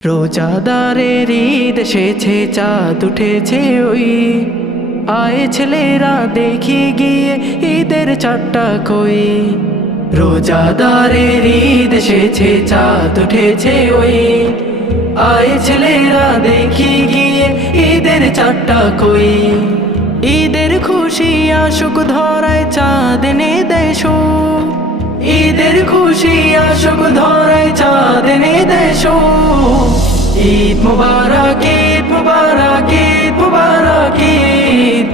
রোজাদারের ঈদ এসেছে, চাঁদ উঠেছে ওই, আয় ছেলেরা দেখি গিয়ে ঈদের চাঁদটা কই। রোজাদারের ঈদ এসেছে, চাঁদ উঠেছে ওই, আয় ছেলেরা দেখি গিয়ে ঈদের চাঁদটা কই। ঈদের খুশি আসুক ধরায়, চাঁদ এনে দেয় সুখ। ঈদের খুশি আসুক ধরায়, চাঁদ এনে দেয় সুখ। ঈদ মুবারক, ঈদ মুবারক, ঈদ মুবারক, ঈদ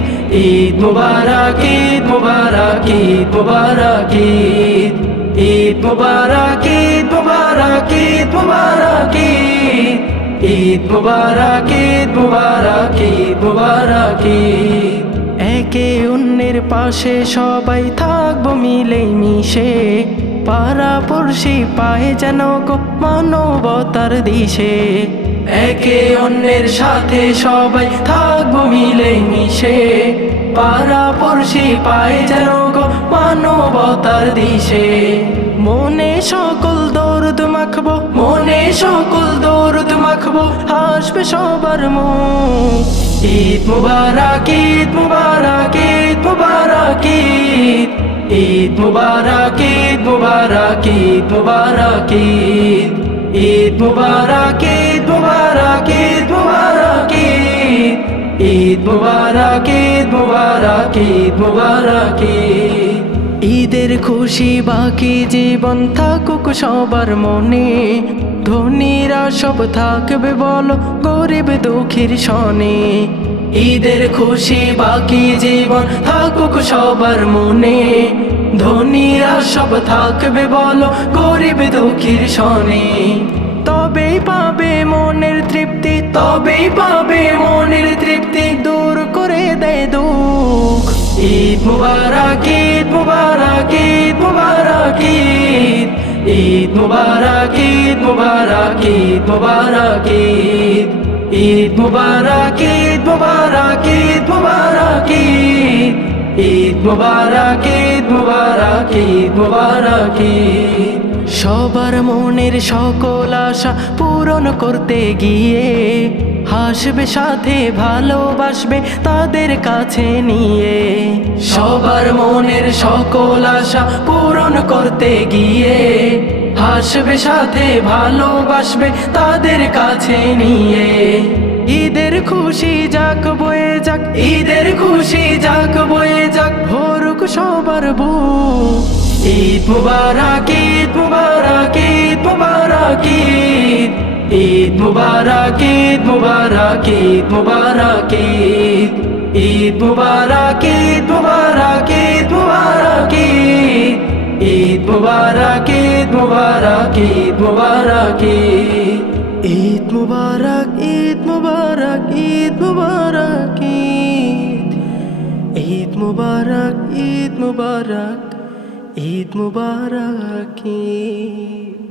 ঈদ মুবারক, ঈদ মুবারক, ঈদ মুবারক, ঈদ ঈদ মুবারক, ঈদ মুবারক, ঈদ মুবারক, ঈদ ঈদ মুবারক, ঈদ মুবারক, ঈদ মুবারক, ঈদ। একে অন্যের পাশে সবাই থাকবো মিলে মিশে, পাড়া পড়শি পায়ে যেন গো মানবতার দিশে। একে অন্যের সাথে সবাই থাকবো মিলে মিশে, পাড়া পড়শি পায়ে যেন গো মানবতার দিশে। মনে সকল দরদ মাখবো, মনে সকল দরদ মাখবো, হাসবে সবার মুখ। ঈদ মুবারক, ঈদ মুবারক, ঈদ মুবারক, ঈদ ঈদ মুবারক, ঈদ মুবারক, ঈদ মুবারক, ঈদ ঈদ মুবারক, ঈদ মুবারক, ঈদ মুবারক, ঈদ ঈদ মুবারক, ঈদ মুবারক, ঈদ মুবারক, ঈদ। ঈদের খুশি বাকি জীবন থাকুক সবার মনে, ধনীরা সব থাকবে বলো গরিব দুঃখীর সনে। ঈদের খুশি বাকি জীবন থাকুক সবার মনে, ধনীরা সব থাকবে বলো গরিব দুঃখীর সনে। তবেই পাবে মনের তৃপ্তি, তবেই পাবে মনের তৃপ্তি, দূর করে দেয় দুঃখ। ঈদ মুবারক, ঈদ মুবারক, ঈদ মুবারক, ঈদ ঈদ মুবারক, ঈদ মুবারক, ঈদ মুবারক, ঈদ ঈদ মুবারক, ঈদ মুবারক, ঈদ মুবারক, ঈদ ঈদ মুবারক, ঈদ মুবারক, ঈদ মুবারক, ঈদ। সবার মনের সকল আশা পূরণ করতে গিয়ে, হাসবে সাথে ভালোবাসবে তাদের কাছে নিয়ে। সবার মনের সকল আশা পূরণ করতে গিয়ে, হাসবে সাথে ভালোবাসবে তাদের কাছে নিয়ে। ঈদের খুশি যাক বয়ে যাক, ঈদের খুশি যাক বয়ে যাক, ভরুক সবার বুক। ঈদ মুবারক, ঈদ মুবারক, ঈদ মুবারক, ঈদ ঈদ মুবারক, ঈদ মুবারক, ঈদ মুবারক, ঈদ ঈদ মুবারক, ঈদ মুবারক, ঈদ মুবারক, ঈদ ঈদ মুবারক, ঈদ মুবারক, ঈদ মুবারক, ঈদ ঈদ মুবারক, ঈদ মুবারক, ঈদ মুবারক, ঈদ ঈদ মুবারক, ঈদ মুবারক, ঈদ মুবারক, ঈদ।